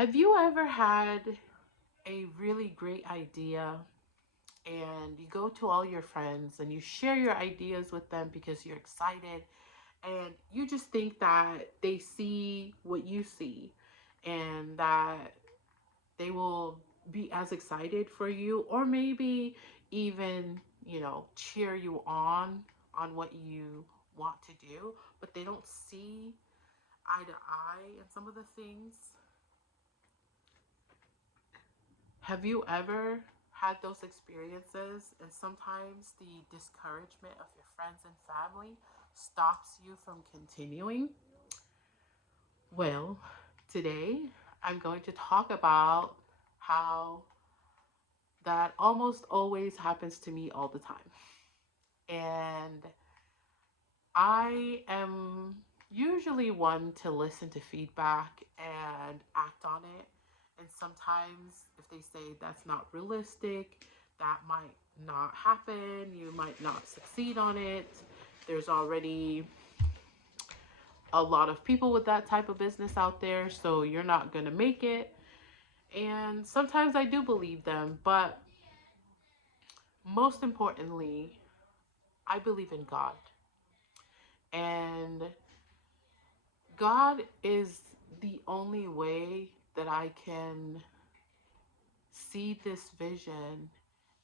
Have you ever had a really great idea and you go to all your friends and you share your ideas with them because you're excited and you just think that they see what you see and that they will be as excited for you or maybe even, cheer you on what you want to do, but they don't see eye to eye in some of the things. Have you ever had those experiences and sometimes the discouragement of your friends and family stops you from continuing? Well, today I'm going to talk about how that almost always happens to me all the time. And I am usually one to listen to feedback and act on it. And sometimes, if they say that's not realistic, that might not happen, you might not succeed on it. There's already a lot of people with that type of business out there, so you're not going to make it. And sometimes I do believe them, but most importantly, I believe in God. And God is the only way that I can see this vision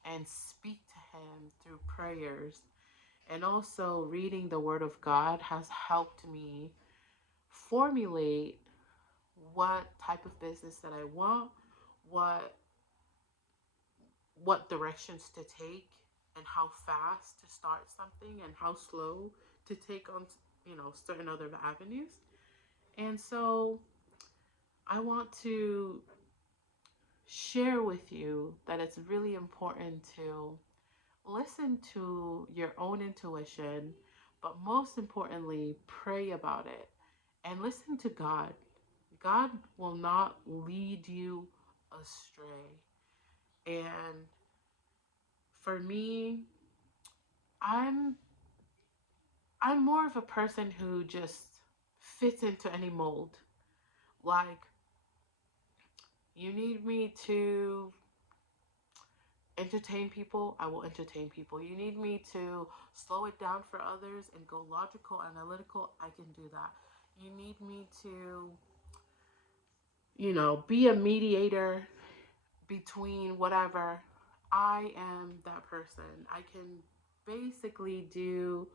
and speak to Him through prayers. And also, reading the Word of God has helped me formulate what type of business that I want, what what directions to take, and how fast to start something and how slow to take on, certain other avenues. And so I want to share with you that it's really important to listen to your own intuition, but most importantly, pray about it and listen to God. God will not lead you astray. And for me, I'm I'm more of a person who just fits into any mold. Like, you need me to entertain people, I will entertain people. You need me to slow it down for others and go logical, analytical, I can do that. You need me to, be a mediator between whatever. I am that person. I can basically do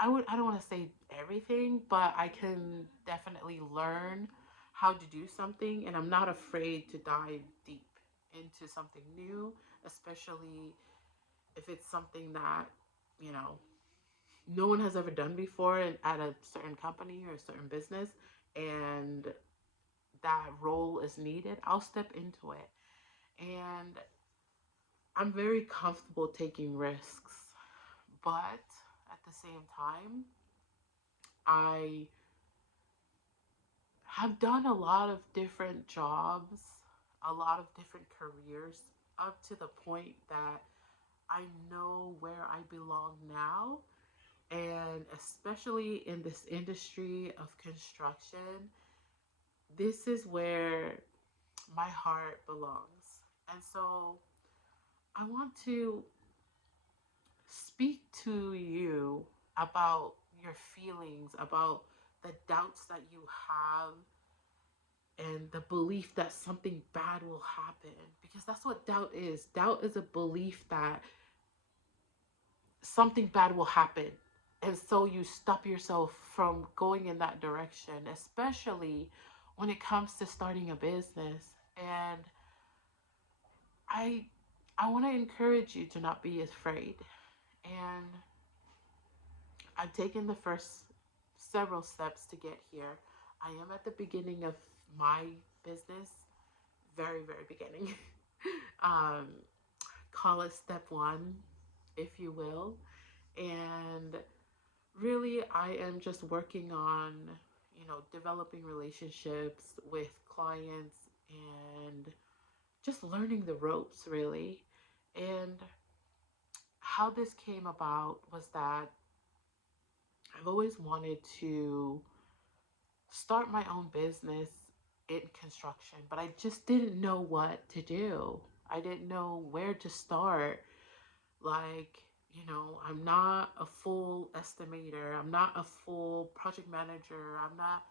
I don't want to say everything, but I can definitely learn how to do something and I'm not afraid to dive deep into something new, especially if it's something that, you know, no one has ever done before at a certain company or a certain business and that role is needed, I'll step into it. And I'm very comfortable taking risks, but at the same time, I have done a lot of different jobs, a lot of different careers, up to the point that I know where I belong now. And especially in this industry of construction, this is where my heart belongs. And so I want to speak to you about your feelings, about the doubts that you have, and the belief that something bad will happen. Because that's what doubt is. Doubt is a belief that something bad will happen. And so you stop yourself from going in that direction, especially when it comes to starting a business. And I I want to encourage you to not be afraid. And I've taken the first several steps to get here. I am at the beginning of my business, very, very beginning. um, Call it step one, if you will. And really, I am just working on, developing relationships with clients and just learning the ropes, really. And how this came about was that I've always wanted to start my own business in construction, but I just didn't know what to do. I didn't know where to start. Like, I'm not a full estimator, I'm not a full project manager, I'm not,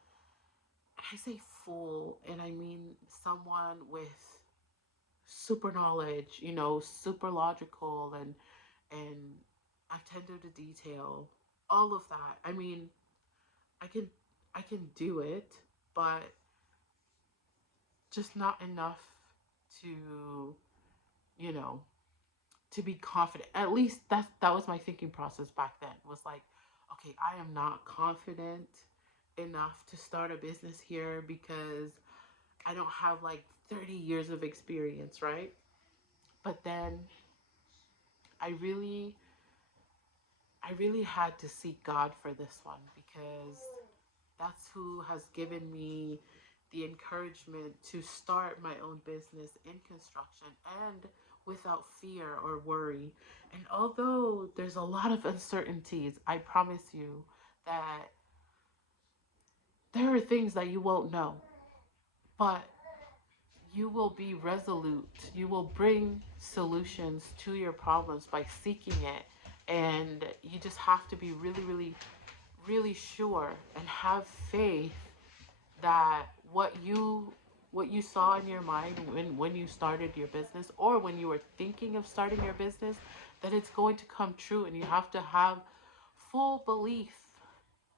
I say full, and I mean someone with super knowledge, super logical and attentive to detail, all of that. I mean, I can I can do it, but just not enough to, you know, to be confident. At least that was my thinking process back then. Was like, okay, I am not confident enough to start a business here because I don't have like 30 years of experience, right? But then I really I really had to seek God for this one because that's who has given me the encouragement to start my own business in construction and without fear or worry. And although there's a lot of uncertainties, I promise you that there are things that you won't know, but you will be resolute. You will bring solutions to your problems by seeking it. And you just have to be really, really, really sure and have faith that what you saw in your mind when you started your business, or when you were thinking of starting your business, that it's going to come true, and you have to have full belief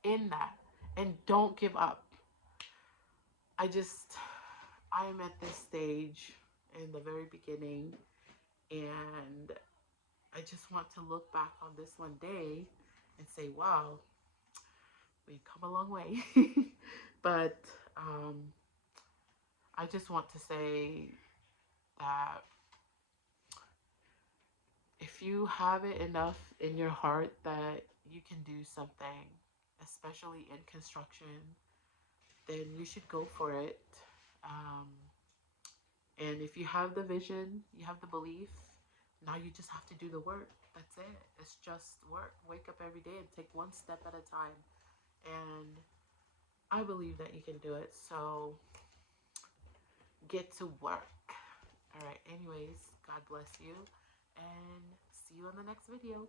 in that, and don't give up. I am at this stage in the very beginning, and I just want to look back on this one day and say, wow, we've come a long way. But I just want to say that if you have it enough in your heart that you can do something, especially in construction, then you should go for it. Um, and if you have the vision, you have the belief, now you just have to do the work. That's it. It's just work. Wake up every day and take one step at a time. And I believe that you can do it. So get to work. All right. Anyways, God bless you. And see you on the next video.